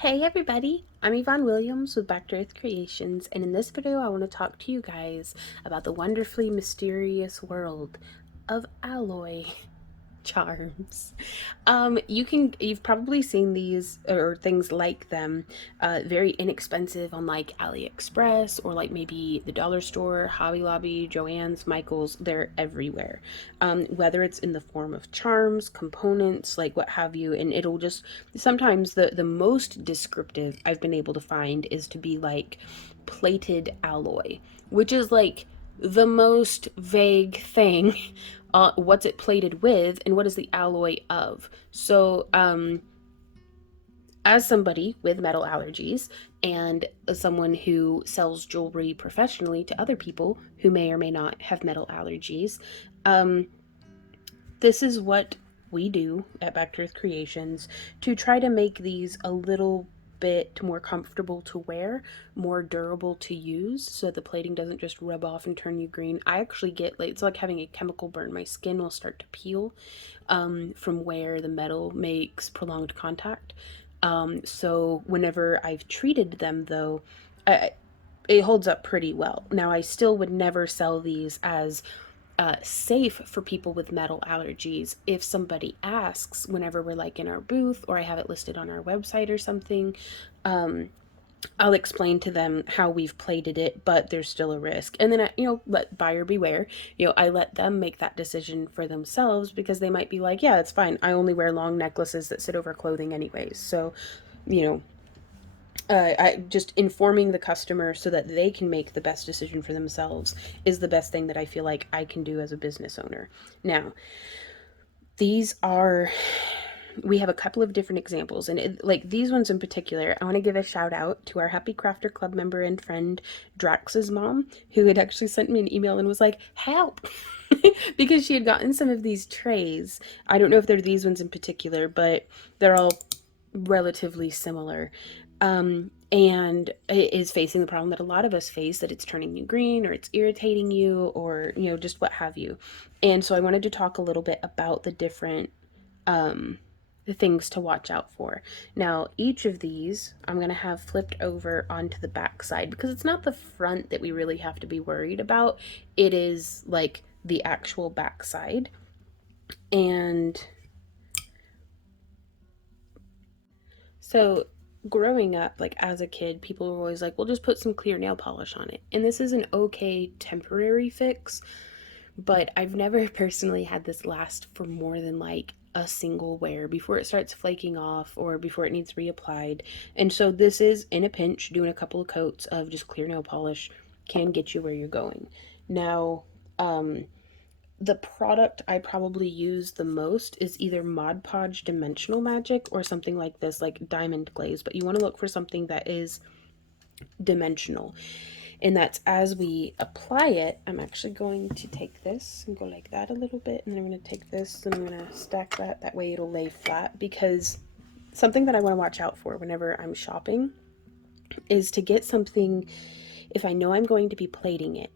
Hey everybody, I'm Yvonne Williams with Back to Earth Creations, and in this video I want to talk to you guys about the wonderfully mysterious world of alloy charms. You've probably seen these or things like them, very inexpensive on like AliExpress or like maybe the dollar store, Hobby Lobby, Joann's, Michael's. They're everywhere. Whether it's in the form of charms, components, like what have you, and it'll just sometimes the most descriptive I've been able to find is to be like plated alloy, which is like the most vague thing. What's it plated with and what is the alloy of? So as somebody with metal allergies and someone who sells jewelry professionally to other people who may or may not have metal allergies, um, this is what we do at Back to Earth Creations to try to make these a little bit more comfortable to wear, more durable to use, so the plating doesn't just rub off and turn you green. I actually get like it's like having a chemical burn. My skin will start to peel from where the metal makes prolonged contact. So whenever I've treated them, though, it holds up pretty well. Now, I still would never sell these as safe for people with metal allergies. If somebody asks whenever we're like in our booth or I have it listed on our website or something, I'll explain to them how we've plated it, but there's still a risk. And then let buyer beware. I let them make that decision for themselves because they might be like, yeah, it's fine. I only wear long necklaces that sit over clothing anyways. So, you know, I just informing the customer so that they can make the best decision for themselves is the best thing that I feel like I can do as a business owner. Now, these are we have a couple of different examples, and like these ones in particular, I want to give a shout out to our Happy Crafter Club member and friend Drax's mom, who had actually sent me an email and was like, help, because she had gotten some of these trays. I don't know if they're these ones in particular, but they're all relatively similar. And it is facing the problem that a lot of us face, that it's turning you green or it's irritating you or just what have you. And so I wanted to talk a little bit about the different the things to watch out for. Now, each of these I'm going to have flipped over onto the back side because it's not the front that we really have to be worried about. It is like the actual back side. And so growing up, like as a kid, people were always like, well, just put some clear nail polish on it. And this is an okay temporary fix, but I've never personally had this last for more than like a single wear before it starts flaking off or before it needs reapplied. And so this is in a pinch, doing a couple of coats of just clear nail polish can get you where you're going. Now, the product I probably use the most is either Mod Podge Dimensional Magic or something like this, like Diamond Glaze, but you want to look for something that is dimensional. And that's as we apply it, I'm actually going to take this and go like that a little bit, and then I'm going to take this and I'm going to stack that. That way it'll lay flat, because something that I want to watch out for whenever I'm shopping is to get something, if I know I'm going to be plating it,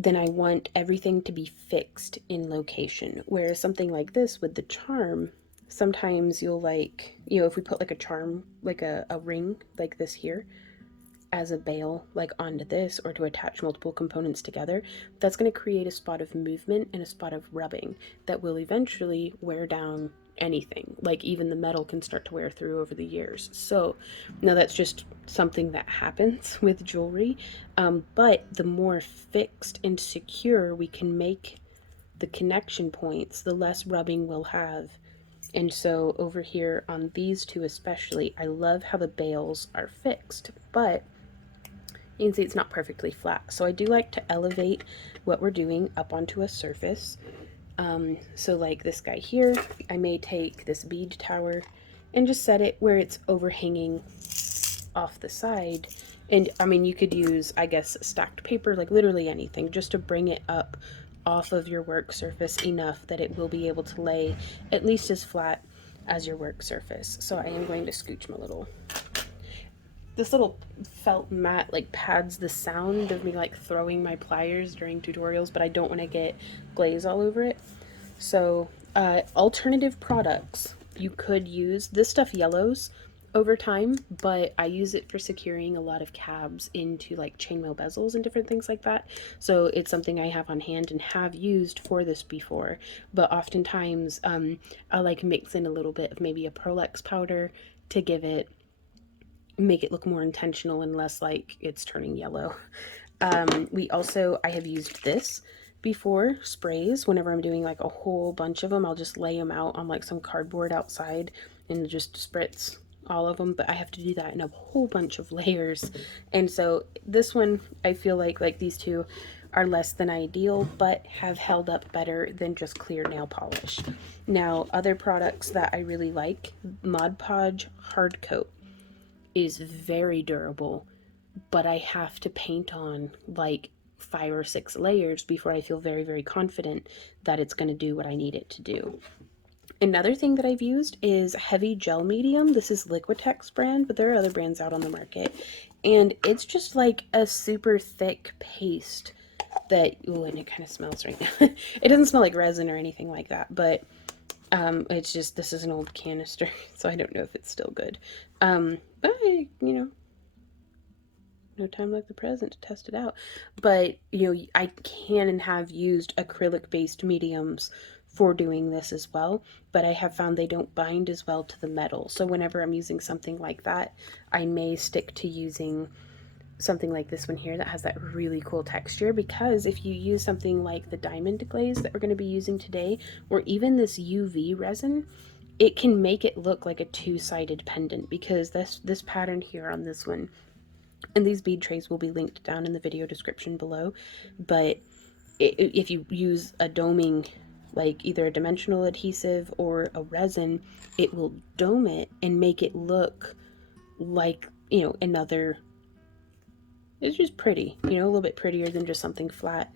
then I want everything to be fixed in location. Whereas something like this with the charm, sometimes you'll like, if we put like a charm, like a ring like this here, as a bail, like onto this, or to attach multiple components together, that's going to create a spot of movement and a spot of rubbing that will eventually wear down anything. Like even the metal can start to wear through over the years. So now that's just something that happens with jewelry. But the more fixed and secure we can make the connection points, the less rubbing we'll have. And so over here on these two especially, I love how the bails are fixed, but you can see it's not perfectly flat. So I do like to elevate what we're doing up onto a surface. So like this guy here, I may take this bead tower and just set it where it's overhanging off the side. And I mean, you could use, I guess, stacked paper, like literally anything, just to bring it up off of your work surface enough that it will be able to lay at least as flat as your work surface. So I am going to scooch my little, this little felt mat like pads the sound of me like throwing my pliers during tutorials, but I don't want to get glaze all over it. So alternative products, you could use this stuff yellows over time, but I use it for securing a lot of cabs into like chainmail bezels and different things like that. So it's something I have on hand and have used for this before. But oftentimes, I'll like mix in a little bit of maybe a Prolex powder to make it look more intentional and less like it's turning yellow. I have used this before, sprays. Whenever I'm doing like a whole bunch of them, I'll just lay them out on like some cardboard outside and just spritz all of them. But I have to do that in a whole bunch of layers. And so this one, I feel like these two are less than ideal, but have held up better than just clear nail polish. Now, other products that I really like, Mod Podge Hard Coat is very durable, but I have to paint on like 5 or 6 layers before I feel very, very confident that it's going to do what I need it to do. Another thing that I've used is Heavy Gel Medium. This is Liquitex brand, but there are other brands out on the market. And it's just like a super thick paste that, ooh, and it kind of smells right now. It doesn't smell like resin or anything like that, but it's just, this is an old canister, so I don't know if it's still good. But, no time like the present to test it out. But, I can and have used acrylic based mediums for doing this as well, but I have found they don't bind as well to the metal. So whenever I'm using something like that, I may stick to using something like this one here that has that really cool texture, because if you use something like the diamond glaze that we're going to be using today, or even this UV resin, it can make it look like a two-sided pendant, because this pattern here on this one, and these bead trays will be linked down in the video description below, but if you use a doming, like either a dimensional adhesive or a resin, it will dome it and make it look like, another, it's just pretty, a little bit prettier than just something flat.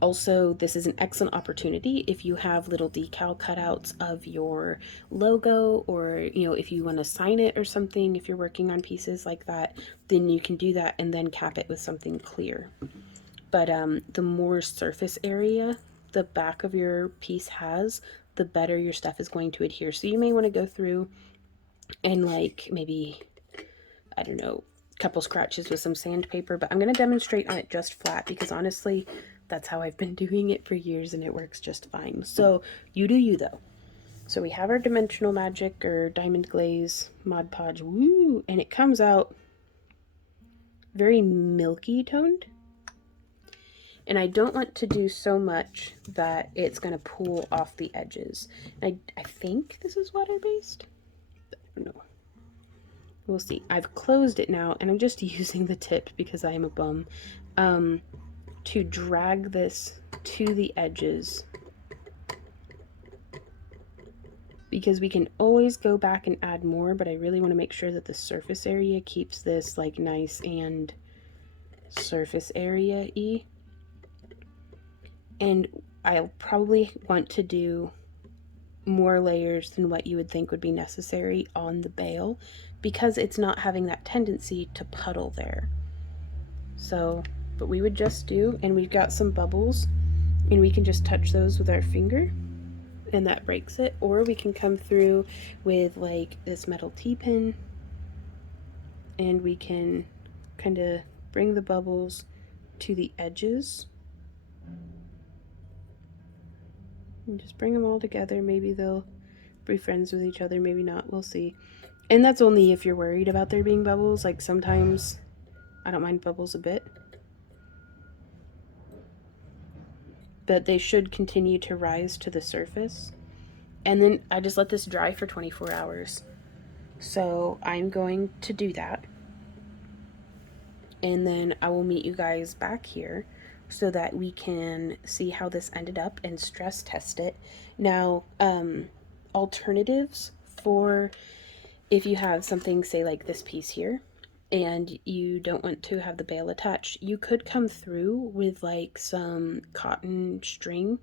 Also, this is an excellent opportunity if you have little decal cutouts of your logo, or, if you want to sign it or something, if you're working on pieces like that, then you can do that and then cap it with something clear. But the more surface area the back of your piece has, the better your stuff is going to adhere. So you may want to go through and like maybe, I don't know, couple scratches with some sandpaper, but I'm going to demonstrate on it just flat, because honestly, that's how I've been doing it for years and it works just fine. So you do you though. So we have our Dimensional Magic or Diamond Glaze Mod Podge, woo, and it comes out very milky toned. And I don't want to do so much that it's going to pool off the edges. I think this is water-based. I don't know. We'll see. I've closed it now, and I'm just using the tip because I am a bum, to drag this to the edges, because we can always go back and add more, but I really want to make sure that the surface area keeps this like nice and surface area-y. And I'll probably want to do more layers than what you would think would be necessary on the bail, because it's not having that tendency to puddle there. So, but we would just do, and we've got some bubbles, and we can just touch those with our finger, and that breaks it. Or we can come through with like this metal T-pin, and we can kind of bring the bubbles to the edges and just bring them all together. Maybe they'll be friends with each other, maybe not, we'll see. And that's only if you're worried about there being bubbles. Like sometimes I don't mind bubbles a bit, but they should continue to rise to the surface. And then I just let this dry for 24 hours. So I'm going to do that, and then I will meet you guys back here so that we can see how this ended up and stress test it. Now, alternatives for if you have something, say like this piece here, and you don't want to have the bail attached, you could come through with like some cotton string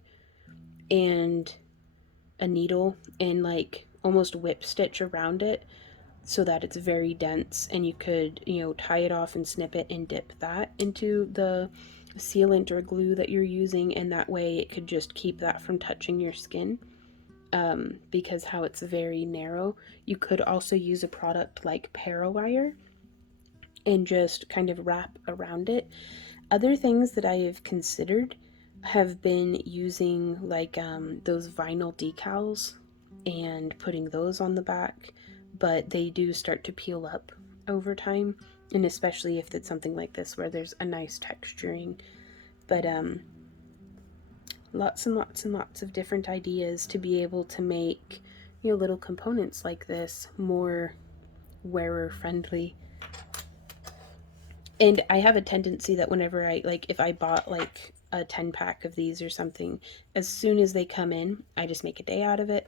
and a needle and like almost whip stitch around it so that it's very dense, and you could, tie it off and snip it and dip that into the sealant or glue that you're using, and that way it could just keep that from touching your skin. because how it's very narrow. You could also use a product like Parawire and just kind of wrap around it. Other things that I have considered have been using like those vinyl decals and putting those on the back, but they do start to peel up over time, and especially if it's something like this where there's a nice texturing. But lots and lots and lots of different ideas to be able to make, you know, little components like this more wearer friendly. And I have a tendency that whenever I, like, if I bought like a 10 pack of these or something, as soon as they come in, I just make a day out of it,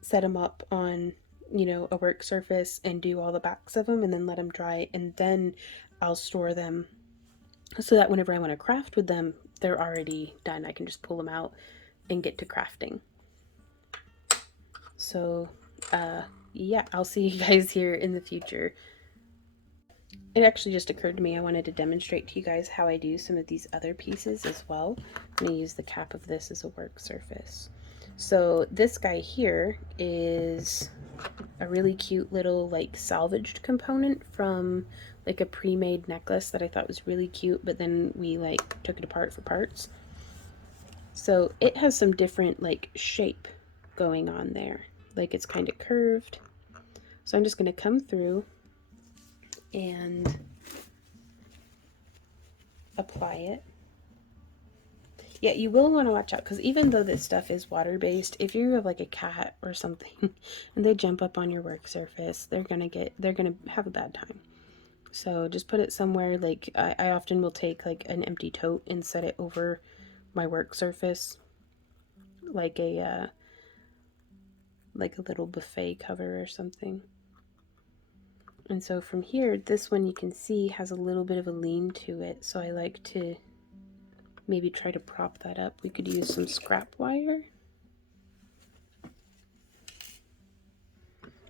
set them up on, you know, a work surface and do all the backs of them and then let them dry. And then I'll store them so that whenever I want to craft with them, they're already done. I can just pull them out and get to crafting. So, yeah, I'll see you guys here in the future. It actually just occurred to me I wanted to demonstrate to you guys how I do some of these other pieces as well. I'm going to use the cap of this as a work surface. So this guy here is a really cute little like salvaged component from like a pre-made necklace that I thought was really cute, but then we like took it apart for parts. So it has some different like shape going on there. Like it's kind of curved. So I'm just going to come through and apply it. Yeah, you will want to watch out because even though this stuff is water-based, if you have like a cat or something and they jump up on your work surface, they're gonna have a bad time. So just put it somewhere, like I often will take like an empty tote and set it over my work surface, like a little buffet cover or something. And so from here, this one you can see has a little bit of a lean to it, so I like to maybe try to prop that up. We could use some scrap wire,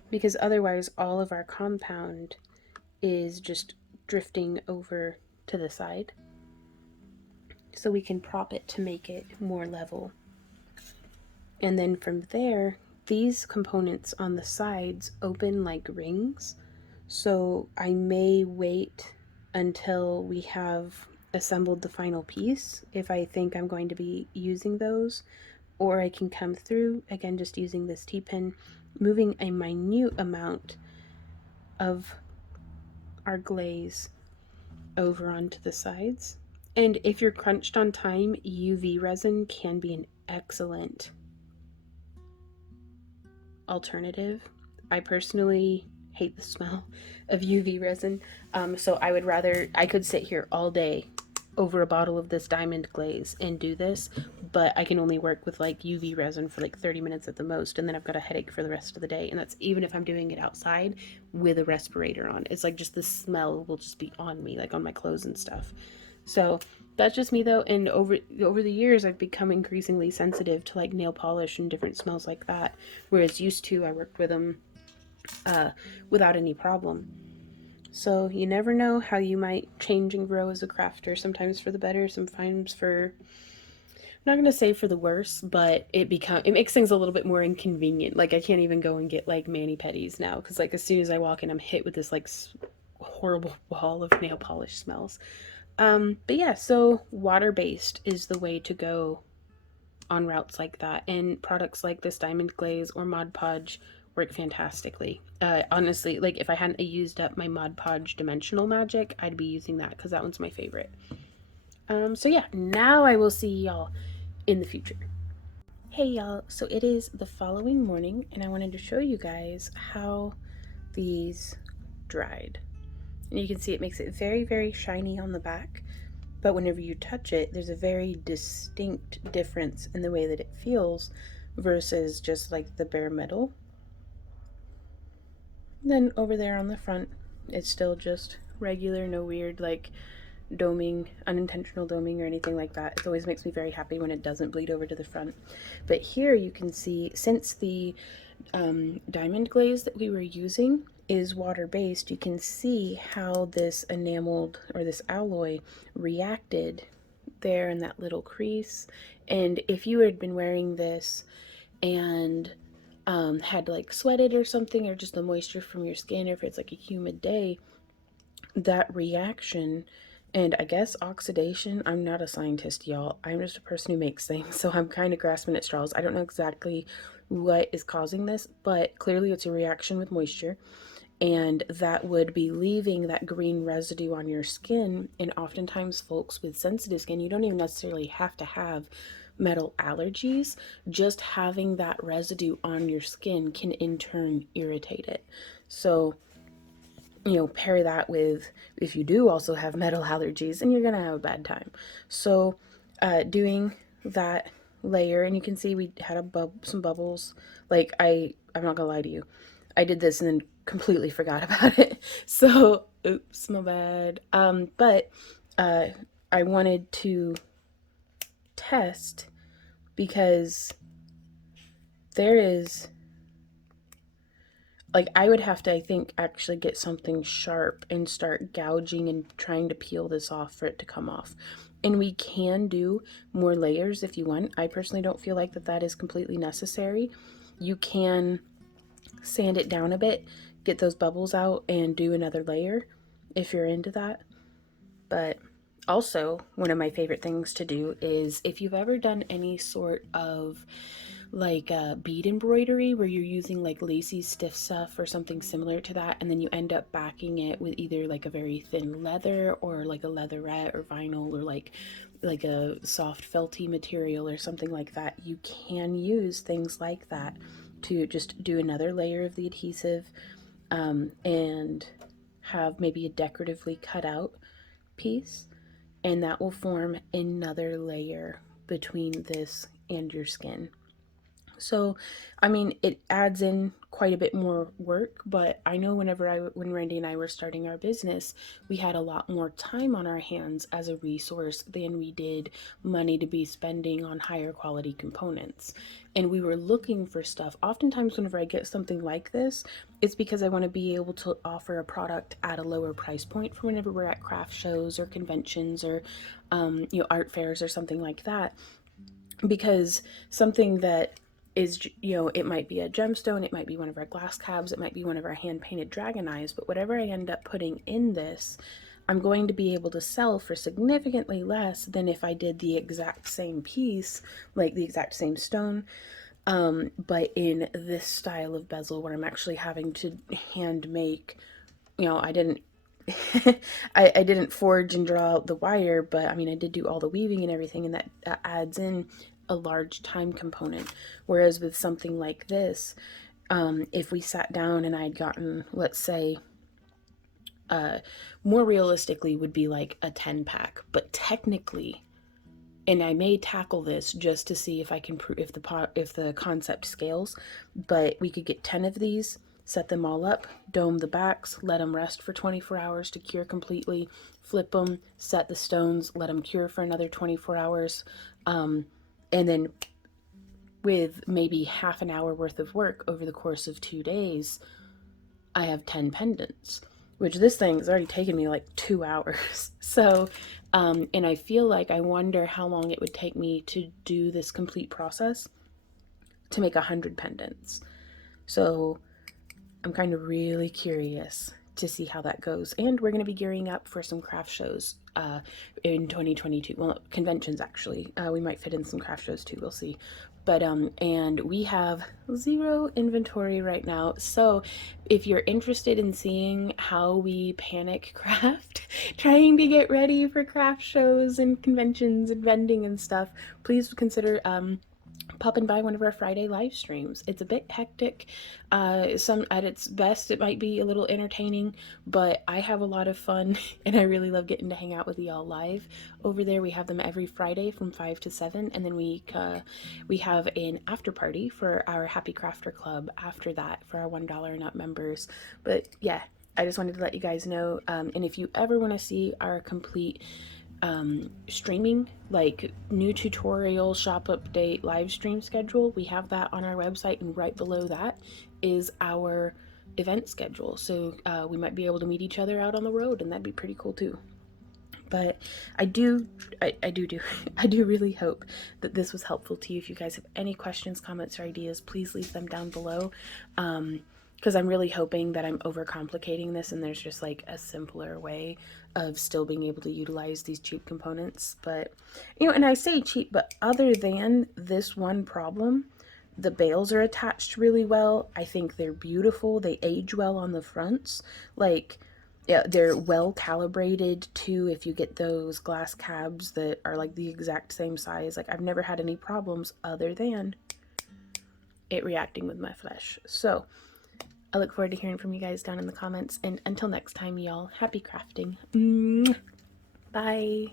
because otherwise all of our compound is just drifting over to the side. So we can prop it to make it more level. And then from there, these components on the sides open like rings. So I may wait until we have assembled the final piece if I think I'm going to be using those, or I can come through, again just using this T-pin, moving a minute amount of our glaze over onto the sides. And if you're crunched on time, UV resin can be an excellent alternative. I personally hate the smell of UV resin, so I could sit here all day over a bottle of this diamond glaze and do this, but I can only work with like UV resin for like 30 minutes at the most, and then I've got a headache for the rest of the day. And that's even if I'm doing it outside with a respirator on. It's like just the smell will just be on me, like on my clothes and stuff. So that's just me though, and over the years I've become increasingly sensitive to like nail polish and different smells like that, whereas used to I worked with them without any problem. So you never know how you might change and grow as a crafter, sometimes for the better, sometimes for, I'm not going to say for the worse, but it makes things a little bit more inconvenient. Like I can't even go and get like mani-pedis now because like as soon as I walk in I'm hit with this like horrible wall of nail polish smells. But yeah, so water-based is the way to go on routes like that, and products like this diamond glaze or Mod Podge work fantastically. Honestly, like if I hadn't used up my Mod Podge dimensional magic, I'd be using that because that one's my favorite. So yeah, now I will see y'all in the future. Hey y'all, so it is the following morning and I wanted to show you guys how these dried. And you can see it makes it very, very shiny on the back, but whenever you touch it, there's a very distinct difference in the way that it feels versus just like the bare metal. And then over there on the front, it's still just regular, no weird like doming, unintentional doming or anything like that. It always makes me very happy when it doesn't bleed over to the front. But here you can see, since the diamond glaze that we were using is water-based, you can see how this enameled or this alloy reacted there in that little crease. And if you had been wearing this and had like sweated or something, or just the moisture from your skin, or if it's like a humid day, that reaction and I guess oxidation, I'm not a scientist, y'all. I'm just a person who makes things, so I'm kind of grasping at straws. I don't know exactly what is causing this, but clearly it's a reaction with moisture, and that would be leaving that green residue on your skin. And oftentimes folks with sensitive skin, you don't even necessarily have to have metal allergies, just having that residue on your skin can in turn irritate it. So pair that with, if you do also have metal allergies, and you're gonna have a bad time. So doing that layer, and you can see we had some bubbles. Like I'm not gonna lie to you, I did this and then completely forgot about it. So oops, my bad. But uh I wanted to test because there is, like, I would have to, I think, actually get something sharp and start gouging and trying to peel this off for it to come off. And we can do more layers if you want. I personally don't feel like that is completely necessary. You can sand it down a bit, get those bubbles out, and do another layer if you're into that. But also, one of my favorite things to do is, if you've ever done any sort of like bead embroidery where you're using like lacy stiff stuff or something similar to that, and then you end up backing it with either like a very thin leather or like a leatherette or vinyl, or like a soft felty material or something like that, you can use things like that to just do another layer of the adhesive, and have maybe a decoratively cut out piece, and that will form another layer between this and your skin. So, I mean, it adds in quite a bit more work, but I know when Randy and I were starting our business, we had a lot more time on our hands as a resource than we did money to be spending on higher quality components. And we were looking for stuff. Oftentimes, whenever I get something like this, it's because I want to be able to offer a product at a lower price point for whenever we're at craft shows or conventions or, art fairs or something like that, because something that is, it might be a gemstone, it might be one of our glass cabs, it might be one of our hand painted dragon eyes, but whatever I end up putting in this, I'm going to be able to sell for significantly less than if I did the exact same piece, like the exact same stone, but in this style of bezel where I'm actually having to hand make, I didn't I didn't forge and draw out the wire, but I mean, I did do all the weaving and everything, and that adds in a large time component. Whereas with something like this, if we sat down and I'd gotten, let's say, more realistically would be like a 10 pack, but technically, and I may tackle this just to see if I can prove if the concept scales, but we could get 10 of these, set them all up, dome the backs, let them rest for 24 hours to cure completely, flip them, set the stones, let them cure for another 24 hours, and then with maybe half an hour worth of work over the course of 2 days, I have 10 pendants, which this thing has already taken me like 2 hours. So, and I feel like I wonder how long it would take me to do this complete process to make 100 pendants. So I'm kind of really curious to see how that goes. And we're going to be gearing up for some craft shows in 2022. Well, conventions actually. We might fit in some craft shows too. We'll see. But and we have zero inventory right now. So if you're interested in seeing how we panic craft, trying to get ready for craft shows and conventions and vending and stuff, please consider popping by one of our Friday live streams. It's a bit hectic. Some at its best, it might be a little entertaining, but I have a lot of fun, and I really love getting to hang out with y'all live over there. We have them every Friday from 5 to 7, and then we have an after party for our Happy Crafter Club after that for our $1 and up members. But yeah, I just wanted to let you guys know. And if you ever want to see our complete streaming, like new tutorial, shop update, live stream schedule, we have that on our website, and right below that is our event schedule. So we might be able to meet each other out on the road, and that'd be pretty cool too. But I do I do really hope that this was helpful to you. If you guys have any questions, comments, or ideas, please leave them down below. Because I'm really hoping that I'm overcomplicating this and there's just like a simpler way of still being able to utilize these cheap components. But, you know, and I say cheap, but other than this one problem, the bales are attached really well. I think they're beautiful. They age well on the fronts. Like, yeah, they're well calibrated too. If you get those glass cabs that are like the exact same size, like I've never had any problems other than it reacting with my flesh. So I look forward to hearing from you guys down in the comments. And until next time, y'all, happy crafting. Bye.